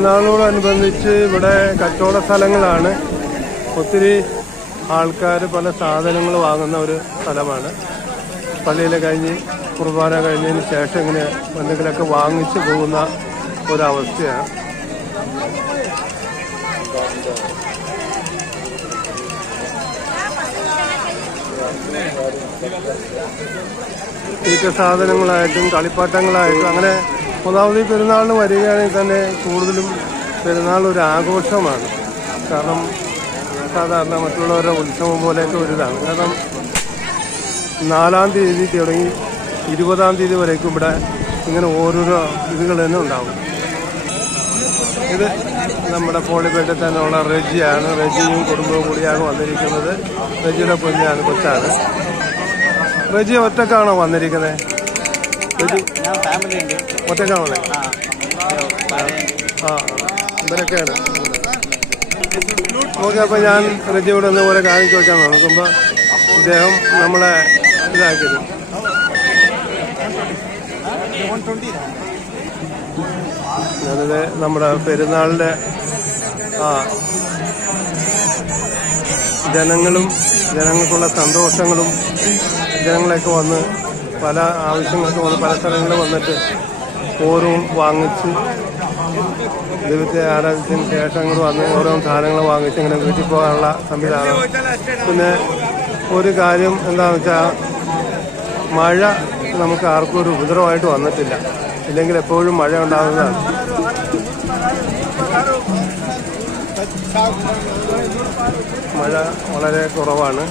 പെരുന്നാളിനോടനുബന്ധിച്ച് ഇവിടെ കച്ചവട സ്ഥലങ്ങളാണ്. ഒത്തിരി ആൾക്കാർ പല സാധനങ്ങൾ വാങ്ങുന്ന ഒരു സ്ഥലമാണ്. പള്ളിയിൽ കഴിഞ്ഞ് കുർബാന കഴിഞ്ഞതിന് ശേഷം ഇങ്ങനെ എന്തെങ്കിലുമൊക്കെ വാങ്ങിച്ചു പോകുന്ന ഒരവസ്ഥയാണ്. തീറ്റ സാധനങ്ങളായിട്ടും കളിപ്പാട്ടങ്ങളായിട്ടും അങ്ങനെ ഒന്നാമത് പെരുന്നാളിന് വരികയാണെങ്കിൽ തന്നെ കൂടുതലും പെരുന്നാൾ ഒരു ആഘോഷമാണ്. കാരണം സാധാരണ മറ്റുള്ളവരുടെ ഉത്സവം പോലെയൊക്കെ ഒരിതാണ്. കാരണം 4-ാം തീയതി തുടങ്ങി 20-ാം തീയതി വരേക്കും ഇവിടെ ഇങ്ങനെ ഓരോരോ ഇതുകൾ തന്നെ ഉണ്ടാവും. ഇത് നമ്മുടെ പോളിപ്പേട്ടിൽ തന്നെയുള്ള റെജിയാണ്. റെജിയും കുടുംബവും കൂടിയാണ് വന്നിരിക്കുന്നത്. റെജിയുടെ കുഞ്ഞാണ്, കൊച്ചാണ്. റെജി ഒറ്റക്കാണോ വന്നിരിക്കുന്നത്? റെജി ഒറ്റക്കാണല്ലേ? ആ, ഇവരൊക്കെയാണ്. ഓക്കെ, അപ്പം ഞാൻ റെജിയോട് ഒന്ന് പോലെ കാണിച്ചു വെക്കാൻ നോക്കുമ്പോൾ ഇദ്ദേഹം നമ്മളെ ഇതാക്കിയത്. ഞാനിത് നമ്മുടെ പെരുന്നാളിൻ്റെ ജനങ്ങൾക്കുള്ള സന്തോഷങ്ങളും ജനങ്ങളൊക്കെ വന്ന് പല ആവശ്യങ്ങൾക്ക് വന്ന് പല സ്ഥലങ്ങളിൽ വന്നിട്ട് ഓരോ വാങ്ങിച്ച് ദൈവത്തെ ആരാധിച്ചതിന് ശേഷം അങ്ങോട്ട് വന്ന് ഓരോ സാധനങ്ങൾ വാങ്ങിച്ച് ഇങ്ങനെ വീട്ടിൽ പോകാനുള്ള സംവിധാനം. പിന്നെ ഒരു കാര്യം എന്താണെന്ന് വെച്ചാൽ മഴ നമുക്ക് ആർക്കും ഒരു ഉപദ്രവമായിട്ട് വന്നിട്ടില്ല. ഇല്ലെങ്കിൽ എപ്പോഴും മഴ ഉണ്ടാകുന്നതാണ്. മഴ വളരെ കുറവാണ്.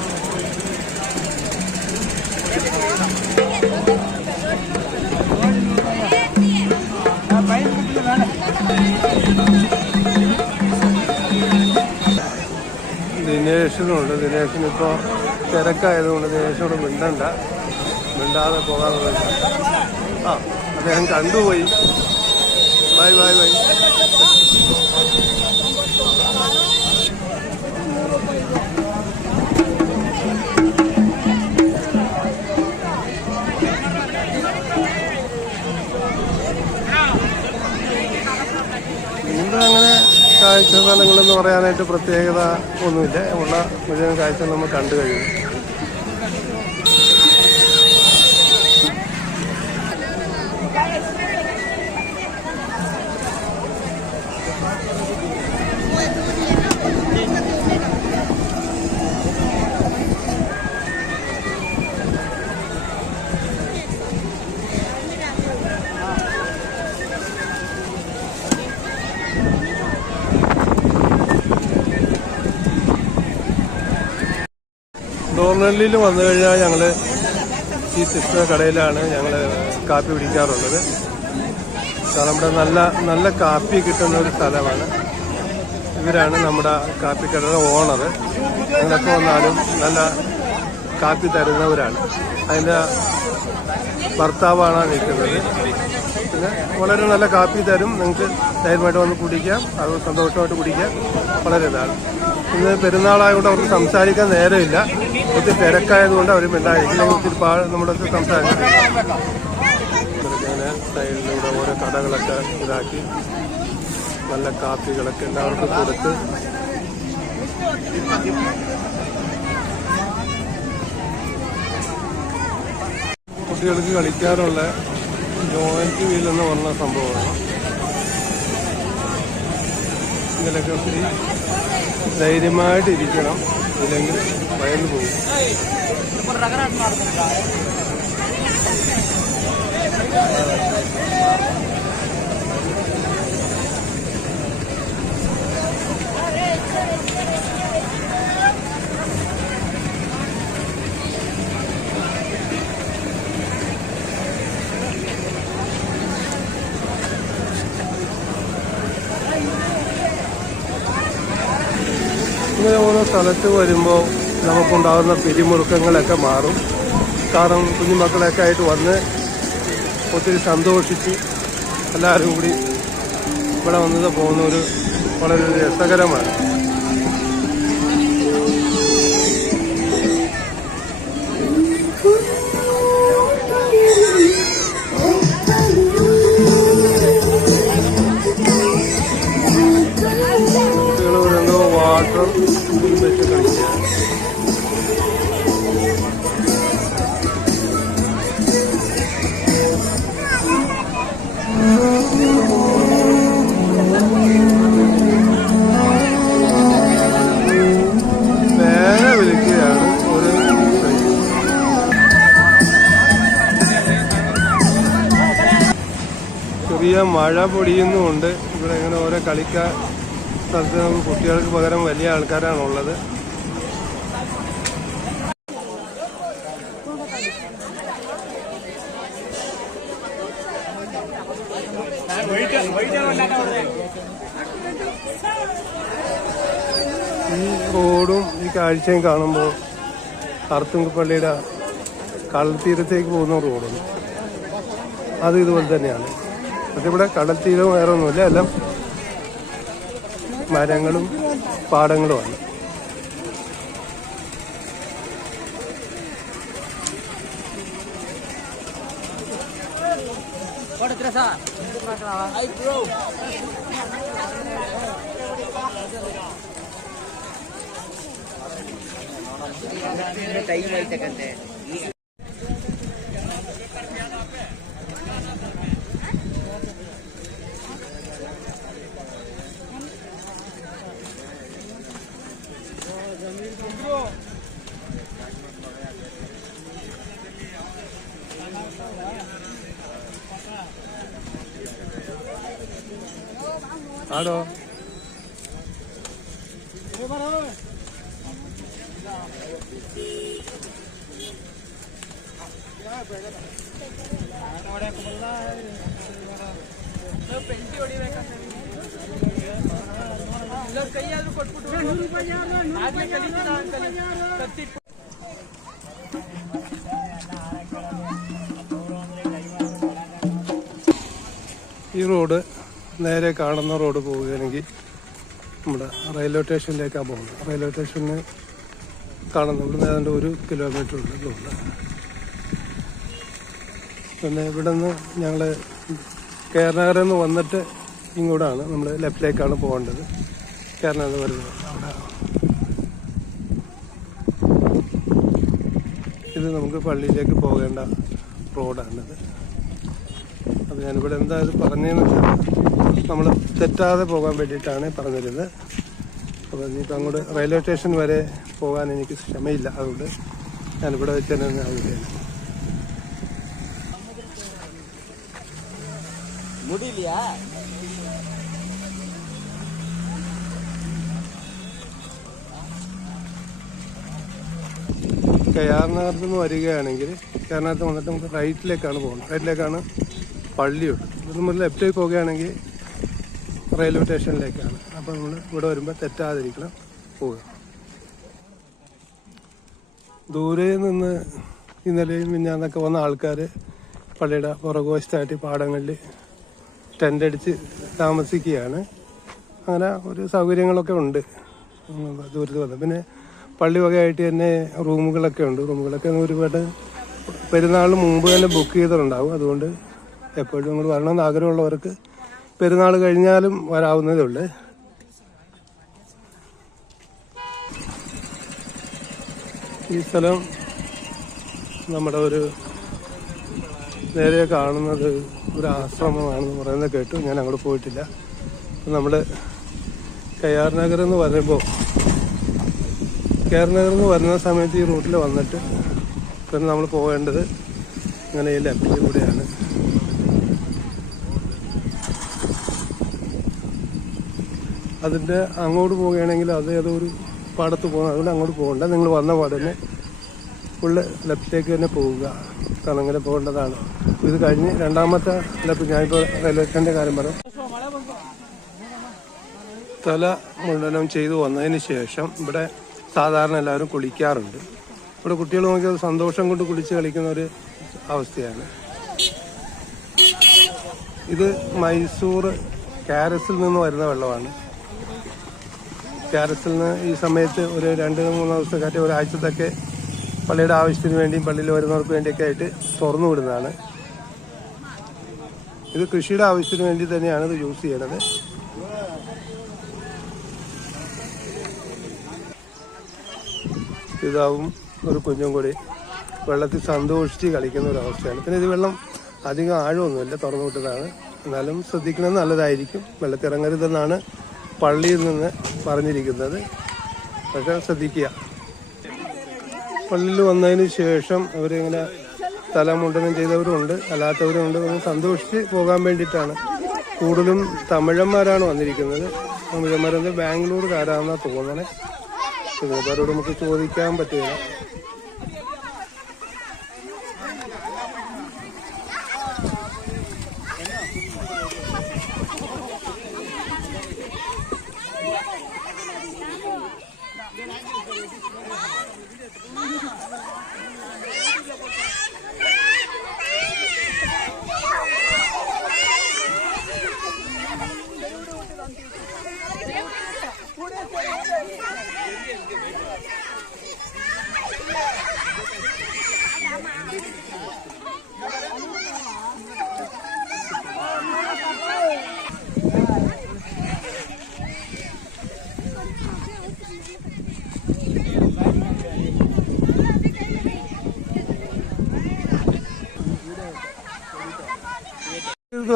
ദിനേശനുണ്ട്. ദിനേശനിപ്പോൾ തിരക്കായതുകൊണ്ട് ദിനേശനോട് മിണ്ടാതെ പോകാനുള്ള അദ്ദേഹം കണ്ടുപോയി. Bye bye bye. ഇവിടെ അങ്ങനെ കാഴ്ച സ്ഥലങ്ങളെന്ന് പറയാനായിട്ട് പ്രത്യേകത ഒന്നുമില്ല. ഉള്ള മുഴുവൻ കാഴ്ച നമ്മൾ കണ്ടു കഴിഞ്ഞു. ഡോർനള്ളിയിൽ വന്നു കഴിഞ്ഞാൽ ഞങ്ങൾ ഈ സിസ്റ്റർ കടയിലാണ് ഞങ്ങൾ കാപ്പി പിടിക്കാറുള്ളത്. കാരണം ഇവിടെ നല്ല കാപ്പി കിട്ടുന്ന ഒരു സ്ഥലമാണ്. ഇവരാണ് നമ്മുടെ കാപ്പിക്കടയുടെ ഓണർ. ഞങ്ങളൊക്കെ വന്നാലും നല്ല കാപ്പി തരുന്നവരാണ്. അതിൻ്റെ ഭർത്താവാണ് നിൽക്കുന്നത്. പിന്നെ വളരെ നല്ല കാപ്പി തരും. നിങ്ങൾക്ക് ധൈര്യമായിട്ട് വന്ന് കുടിക്കാം. അത് സന്തോഷമായിട്ട് കുടിക്കാം. വളരെ ഇതാണ്. ഇന്ന് പെരുന്നാളായതുകൊണ്ട് അവർക്ക് സംസാരിക്കാൻ നേരമില്ല. ഒത്തിരി തിരക്കായതുകൊണ്ട് അവർ മിണ്ടായിരിക്കില്ല. ഒത്തിരി നമ്മുടെ സംസാരിക്കും. ഇങ്ങനെ സൈഡിലൂടെ ഓരോ കടകളൊക്കെ ഇതാക്കി നല്ല കാപ്പികളൊക്കെ എല്ലാവർക്കും കൊടുത്ത് കുട്ടികൾക്ക് കളിക്കാറുള്ള ജോയിന്റ് വീൽ എന്ന് പറഞ്ഞ സംഭവമാണ്. ഇതിലൊക്കെ ഒത്തിരി ധൈര്യമായിട്ടിരിക്കണം, ഇല്ലെങ്കിൽ ഭയന്നു പോകും. ഇങ്ങനെ ഓരോ സ്ഥലത്ത് വരുമ്പോൾ നമുക്കുണ്ടാകുന്ന പിരിമുറുക്കങ്ങളൊക്കെ മാറും. കാരണം കുഞ്ഞുമക്കളൊക്കെ ആയിട്ട് വന്ന് ഒത്തിരി സന്തോഷിച്ച് എല്ലാവരും കൂടി ഇവിടെ വന്നത് പോകുന്ന വളരെ രസകരമാണ്. മാത്രം വെച്ച് കളിക്കുകയാണ്. നേരെ വിളിക്കുകയാണ് ഒരു ചെറിയ മഴ പൊടിയുന്നുമുണ്ട്. ഇവിടെ ഇങ്ങനെ ഓരോ കളിക്കാൻ സ്ഥലത്ത് നമുക്ക് കുട്ടികൾക്ക് പകരം വലിയ ആൾക്കാരാണുള്ളത്. ഈ റോഡും ഈ കാഴ്ചയും കാണുമ്പോൾ അർത്തുങ്കപ്പള്ളിയുടെ കടൽത്തീരത്തേക്ക് പോകുന്ന റോഡുണ്ട്. അത് ഇതുപോലെ തന്നെയാണ്. പക്ഷെ ഇവിടെ കടൽത്തീരം വേറെ ഒന്നുമില്ല, എല്ലാം മരങ്ങളും പാടങ്ങളുമാണ്. ആടോ ഈ റോഡ് നേരെ കാണുന്ന റോഡ് പോവുകയാണെങ്കിൽ നമ്മുടെ റെയിൽവേ സ്റ്റേഷനിലേക്കാണ് പോകുന്നത്. റെയിൽവേ സ്റ്റേഷനിൽ കാണുന്ന ഇവിടുന്ന് ഏതാണ്ട് 1 കിലോമീറ്റർ ഉണ്ട് റോഡ്. പിന്നെ ഇവിടെ നിന്ന് ഞങ്ങൾ കേരളനഗറിൽ നിന്ന് വന്നിട്ട് ഇങ്ങോട്ടാണ് നമ്മൾ ലെഫ്റ്റിലേക്കാണ് പോകേണ്ടത്. കേരളനഗർ വരുന്നത് അവിടെ ഇത് നമുക്ക് പള്ളിയിലേക്ക് പോകേണ്ട റോഡാണിത്. അപ്പോൾ ഞാനിവിടെ എന്താ ഇത് പറഞ്ഞതെന്ന് വെച്ചാൽ നമ്മൾ തെറ്റാതെ പോകാൻ വേണ്ടിയിട്ടാണ് പറഞ്ഞിരുന്നത്. അപ്പോൾ ഇനിയിപ്പോൾ അങ്ങോട്ട് റെയിൽവേ സ്റ്റേഷൻ വരെ പോകാൻ എനിക്ക് ക്ഷമയില്ല, അതുകൊണ്ട് ഞാനിവിടെ വെച്ച് തന്നെ ആവുകയാണ്. കയാർനഗറിൽ നിന്ന് വരികയാണെങ്കിൽ കേരളത്തിൽ വന്നിട്ട് നമുക്ക് റൈറ്റിലേക്കാണ് പോകുന്നത്. റൈറ്റിലേക്കാണ് പള്ളിയുണ്ട്. ഇത് നമ്മൾ ലെഫ്റ്റിലേക്ക് പോവുകയാണെങ്കിൽ റെയിൽവേ സ്റ്റേഷനിലേക്കാണ്. അപ്പോൾ നമ്മൾ ഇവിടെ വരുമ്പോൾ തെറ്റാതിരിക്കണം പോവുക. ദൂരെ നിന്ന് ഇന്നലെയും മിഞ്ഞാന്നൊക്കെ വന്ന ആൾക്കാർ പള്ളിയുടെ പുറകുവശത്തായിട്ട് പാടങ്ങളിൽ ടെൻ്റ് അടിച്ച് താമസിക്കുകയാണ്. അങ്ങനെ ഒരു സൗകര്യങ്ങളൊക്കെ ഉണ്ട് ദൂരത്ത് വന്ന്. പിന്നെ പള്ളി വകയായിട്ട് തന്നെ റൂമുകളൊക്കെ ഉണ്ട്. റൂമുകളൊക്കെ ഒരുപാട് പെരുന്നാളിന് മുമ്പ് തന്നെ ബുക്ക് ചെയ്തിട്ടുണ്ടാവും. അതുകൊണ്ട് എപ്പോഴും നിങ്ങൾ വരണമെന്ന് ആഗ്രഹമുള്ളവർക്ക് പെരുന്നാൾ കഴിഞ്ഞാലും വരാവുന്നതേ ഉള്ളൂ. ഈ സ്ഥലം നമ്മുടെ ഒരു നേരെ കാണുന്നത് ഒരു ആശ്രമമാണെന്ന് പറയുന്നത് കേട്ടു. ഞാൻ അങ്ങോട്ട് പോയിട്ടില്ല. അപ്പം നമ്മൾ കയാർനഗർ എന്ന് പറയുമ്പോൾ കയാർനഗർ എന്ന് വരുന്ന സമയത്ത് ഈ റൂട്ടിൽ വന്നിട്ട് പിന്നെ നമ്മൾ പോകേണ്ടത് ഇങ്ങനെ ഈ ലെഫ്റ്റിൽ കൂടെയാണ്. അതിൻ്റെ അങ്ങോട്ട് പോവുകയാണെങ്കിൽ അത് ഏതോ ഒരു പാടത്ത് പോകണം. അതുകൊണ്ട് അങ്ങോട്ട് പോകണ്ട. നിങ്ങൾ വന്ന പാടന്നെ ഫുള്ള് ലെഫ്റ്റിലേക്ക് തന്നെ പോവുക. കാരണം അങ്ങനെ പോകേണ്ടതാണ്. ഇത് കഴിഞ്ഞ് രണ്ടാമത്തെ ലെഫ്റ്റ്, ഞാനിപ്പോൾ റെയിൽവേ സ്റ്റേഷൻ്റെ കാര്യം പറയാം. തല മുണ്ടനം ചെയ്തു വന്നതിന് ശേഷം ഇവിടെ സാധാരണ എല്ലാവരും കുളിക്കാറുണ്ട്. ഇവിടെ കുട്ടികൾ നോക്കിയത് സന്തോഷം കൊണ്ട് കുളിച്ച് കളിക്കുന്ന ഒരു അവസ്ഥയാണ്. ഇത് മൈസൂർ കാരസിൽ നിന്ന് വരുന്ന വെള്ളമാണ്. കാരസിൽ നിന്ന് ഈ സമയത്ത് ഒരു 2-3 ദിവസത്തേക്കായിട്ട് ഒരാഴ്ചത്തൊക്കെ പള്ളിയുടെ ആവശ്യത്തിന് വേണ്ടിയും പള്ളിയിൽ വരുന്നവർക്ക് വേണ്ടിയൊക്കെ ആയിട്ട് തുറന്നു വിടുന്നതാണ്. ഇത് കൃഷിയുടെ ആവശ്യത്തിന് വേണ്ടി തന്നെയാണ് ഇത് യൂസ് ചെയ്യുന്നത്. പിതാവും ഒരു കുഞ്ഞും കൂടി വെള്ളത്തിൽ സന്തോഷിച്ച് കളിക്കുന്ന ഒരു അവസ്ഥയാണ്. പിന്നെ ഇത് വെള്ളം അധികം ആഴമൊന്നുമില്ല, തുറന്നു വിട്ടതാണ്. എന്നാലും ശ്രദ്ധിക്കുന്നത് നല്ലതായിരിക്കും. വെള്ളത്തിൽ ഇറങ്ങരുതെന്നാണ് പള്ളിയിൽ നിന്ന് പറഞ്ഞിരിക്കുന്നത്. പക്ഷെ ശ്രദ്ധിക്കുക. പള്ളിയിൽ വന്നതിന് ശേഷം അവരിങ്ങനെ തലമുണ്ടനം ചെയ്തവരുണ്ട്, അല്ലാത്തവരുണ്ട്. ഒന്ന് സന്തോഷിച്ച് പോകാൻ വേണ്ടിയിട്ടാണ്. കൂടുതലും തമിഴന്മാരാണ് വന്നിരിക്കുന്നത്. തമിഴന്മാരെന്ത് ബാംഗ്ലൂർകാരാണെന്നാണ് തോന്നണേ. അവരോട് നമുക്ക് ചോദിക്കാൻ പറ്റില്ല.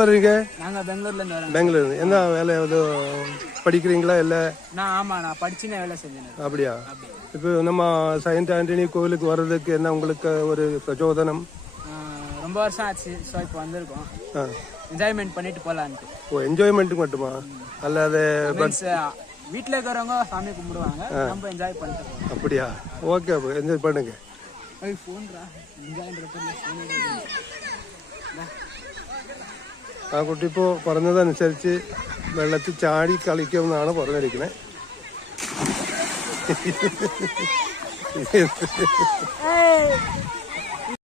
வரீங்க? நாங்க பெங்களூர்ல இருந்து வரோம். பெங்களூர் என்ன வேலை படிக்கிறீங்களா? இல்ல ஆமா, நான் படிச்சுனே வேலை செஞ்சேன். அப்படியா? இப்போ நம்ம செயின்ட் ஆண்டனி கோவிலுக்கு வர்றதுக்கு என்ன உங்களுக்கு ஒரு பிரச்சோதனம்? ரொம்ப வருஷம் ஆச்சு. ஸோ இப்போ வந்திருக்கோம், என்ஜாய்மெண்ட் பண்ணிட்டு போலான்ட்டு. ஓ, என்ஜாய்மெண்ட்டுக்கு மட்டுமா? அல்லாத வீட்டில் இருக்கிறவங்க சாமி கும்பிடுவாங்க, நம்ம என்ஜாய் பண்ணிட்டு போவோம். அப்படியா? ஓகே, அப்போ என்ஜாய் பண்ணுங்க. ஃபோன்ரா என்ஜாய்ன்றதுல ആ കുട്ടി ഇപ്പോൾ പറഞ്ഞതനുസരിച്ച് വെള്ളത്തിൽ ചാടി കളിക്കുമെന്നാണ് പറഞ്ഞിരിക്കുന്നത്.